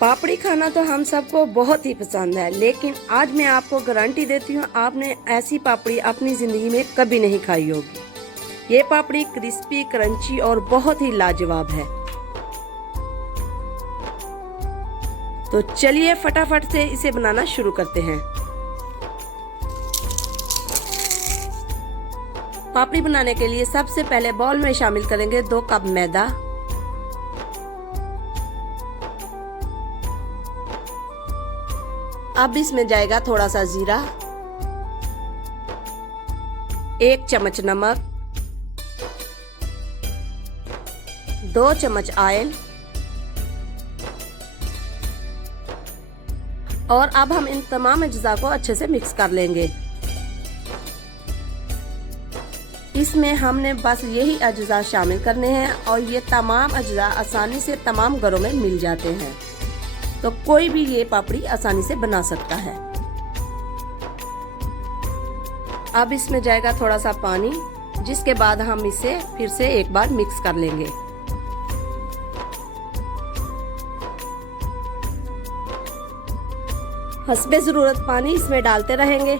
पापड़ी खाना तो हम सबको बहुत ही पसंद है, लेकिन आज मैं आपको गारंटी देती हूँ आपने ऐसी पापड़ी अपनी जिंदगी में कभी नहीं खाई होगी। ये पापड़ी क्रिस्पी, क्रंची और बहुत ही लाजवाब है। तो चलिए फटाफट से इसे बनाना शुरू करते हैं। पापड़ी बनाने के लिए सबसे पहले बाउल में शामिल करेंगे 2 कप मैदा, अब इसमें जाएगा थोड़ा सा जीरा, 1 चम्मच नमक, 2 चम्मच ऑयल और अब हम इन तमाम अज्जा को अच्छे से मिक्स कर लेंगे। इसमें हमने बस यही अज्जा शामिल करने हैं और ये तमाम अज्जा आसानी से तमाम घरों में मिल जाते हैं, तो कोई भी ये पापड़ी आसानी से बना सकता है। अब इसमें जाएगा थोड़ा सा पानी, जिसके बाद हम इसे फिर से एक बार मिक्स कर लेंगे। हस्बे ज़रूरत पानी इसमें डालते रहेंगे।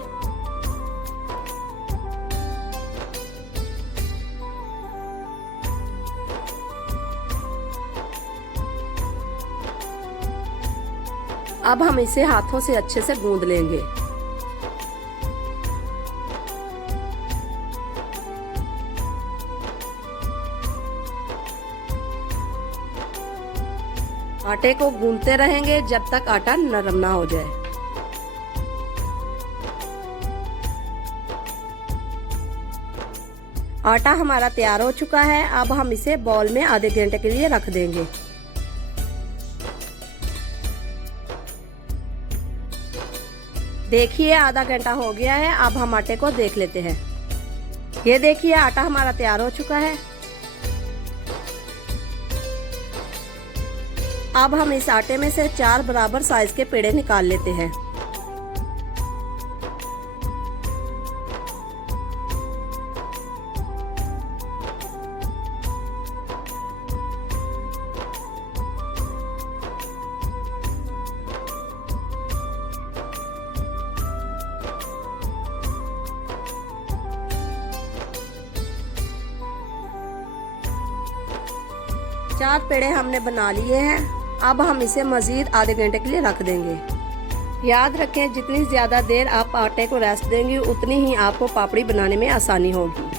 अब हम इसे हाथों से अच्छे से गूंद लेंगे। आटे को गूंदते रहेंगे जब तक आटा नरम ना हो जाए। आटा हमारा तैयार हो चुका है। अब हम इसे बाउल में आधे घंटे के लिए रख देंगे। देखिए आधा घंटा हो गया है। अब हम आटे को देख लेते हैं। ये देखिए आटा हमारा तैयार हो चुका है। अब हम इस आटे में से 4 बराबर साइज के पेड़े निकाल लेते हैं। चार पेड़े हमने बना लिए हैं। अब हम इसे मजीद आधे घंटे के लिए रख देंगे। याद रखें, जितनी ज़्यादा देर आप आटे को रेस्ट देंगे उतनी ही आपको पापड़ी बनाने में आसानी होगी।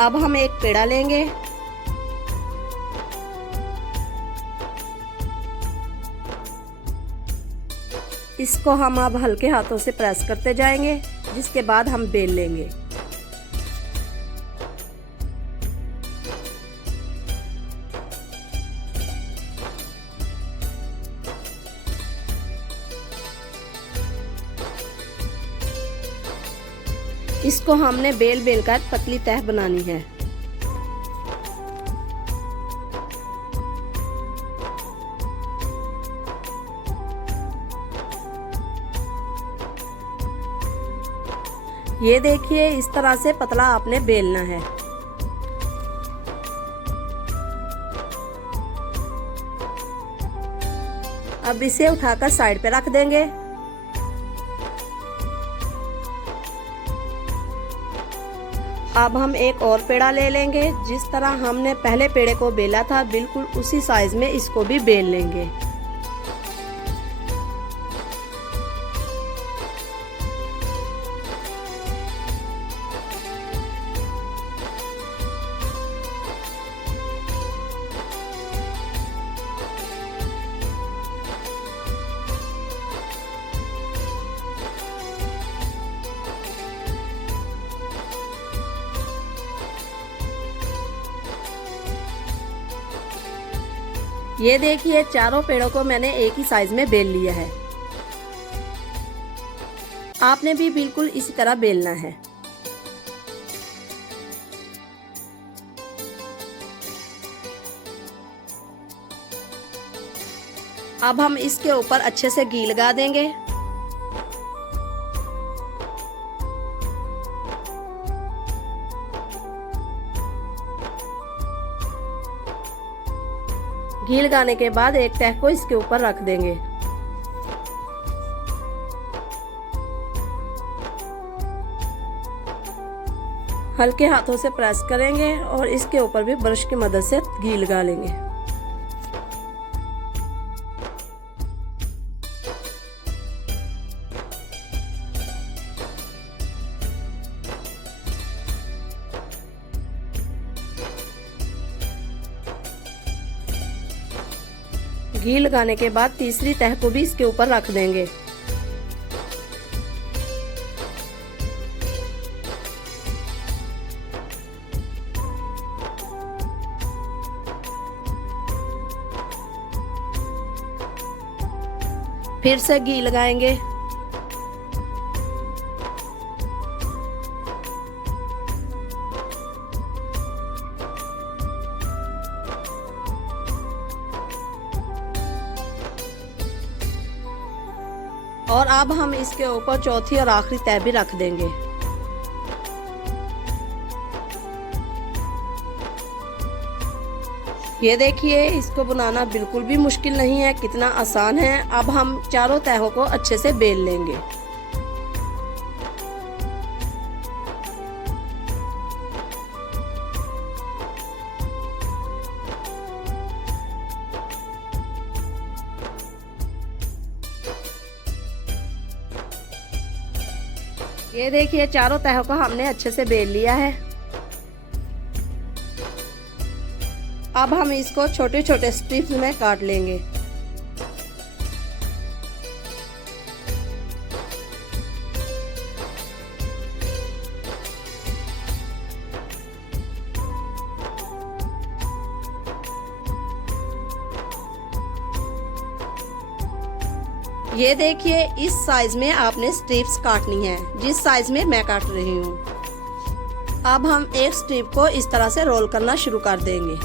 अब हम एक पेड़ा लेंगे, इसको हम अब हल्के हाथों से प्रेस करते जाएंगे, जिसके बाद हम बेल लेंगे। इसको हमने बेल बेल कर पतली तह बनानी है। ये देखिए इस तरह से पतला आपने बेलना है। अब इसे उठाकर साइड पे रख देंगे। अब हम एक और पेड़ा ले लेंगे। जिस तरह हमने पहले पेड़े को बेला था बिल्कुल उसी साइज में इसको भी बेल लेंगे। ये देखिए चारों पेड़ों को मैंने एक ही साइज में बेल लिया है। आपने भी बिल्कुल इसी तरह बेलना है। अब हम इसके ऊपर अच्छे से घी लगा देंगे। घी लगाने के बाद एक तह को इसके ऊपर रख देंगे। हल्के हाथों से प्रेस करेंगे और इसके ऊपर भी ब्रश की मदद से घी लगा लेंगे। घी लगाने के बाद तीसरी तह को भी इसके ऊपर रख देंगे। फिर से घी लगाएंगे। और अब हम इसके ऊपर चौथी और आखिरी तह भी रख देंगे। ये देखिए, इसको बनाना बिल्कुल भी मुश्किल नहीं है, कितना आसान है। अब हम चारों तहों को अच्छे से बेल लेंगे। ये देखिए, चारों तहों को हमने अच्छे से बेल लिया है। अब हम इसको छोटे छोटे स्ट्रिप्स में काट लेंगे। ये देखिए, इस साइज में आपने स्ट्रिप्स काटनी है, जिस साइज में मैं काट रही हूँ। अब हम एक स्ट्रिप को इस तरह से रोल करना शुरू कर देंगे।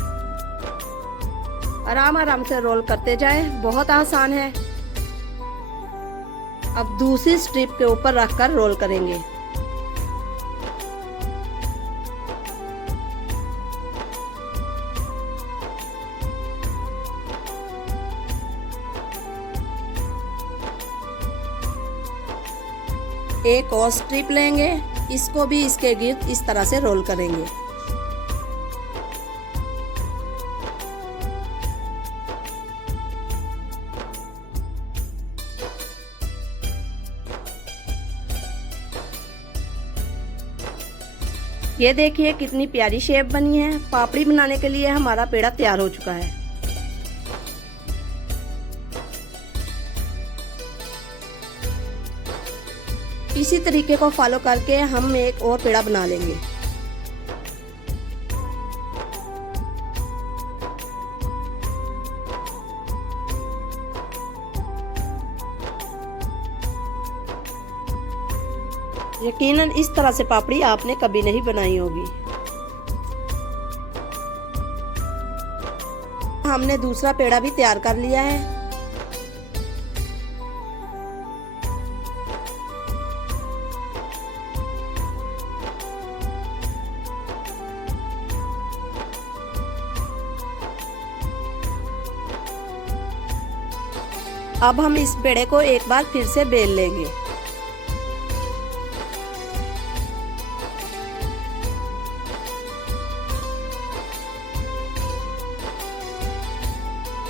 आराम आराम से रोल करते जाएं, बहुत आसान है। अब दूसरी स्ट्रिप के ऊपर रखकर रोल करेंगे। एक और स्ट्रिप लेंगे, इसको भी इसके गिर्द इस तरह से रोल करेंगे। ये देखिए, कितनी प्यारी शेप बनी है। पापड़ी बनाने के लिए हमारा पेड़ा तैयार हो चुका है। इसी तरीके को फॉलो करके हम एक और पेड़ा बना लेंगे। यकीनन इस तरह से पापड़ी आपने कभी नहीं बनाई होगी। हमने दूसरा पेड़ा भी तैयार कर लिया है। अब हम इस पेड़े को एक बार फिर से बेल लेंगे।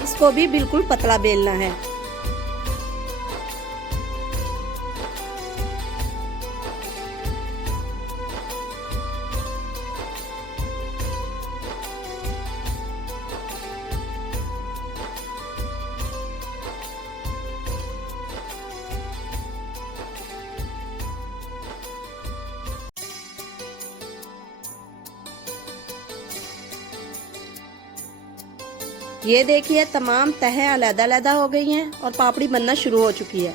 इसको भी बिल्कुल पतला बेलना है। ये देखिए, तमाम तहें अलग-अलग हो गई हैं और पापड़ी बनना शुरू हो चुकी है।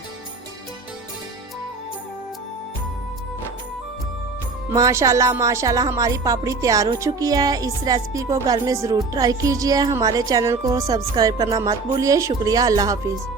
माशाल्लाह माशाल्लाह, हमारी पापड़ी तैयार हो चुकी है। इस रेसिपी को घर में ज़रूर ट्राई कीजिए। हमारे चैनल को सब्सक्राइब करना मत भूलिए। शुक्रिया, अल्लाह हाफिज़।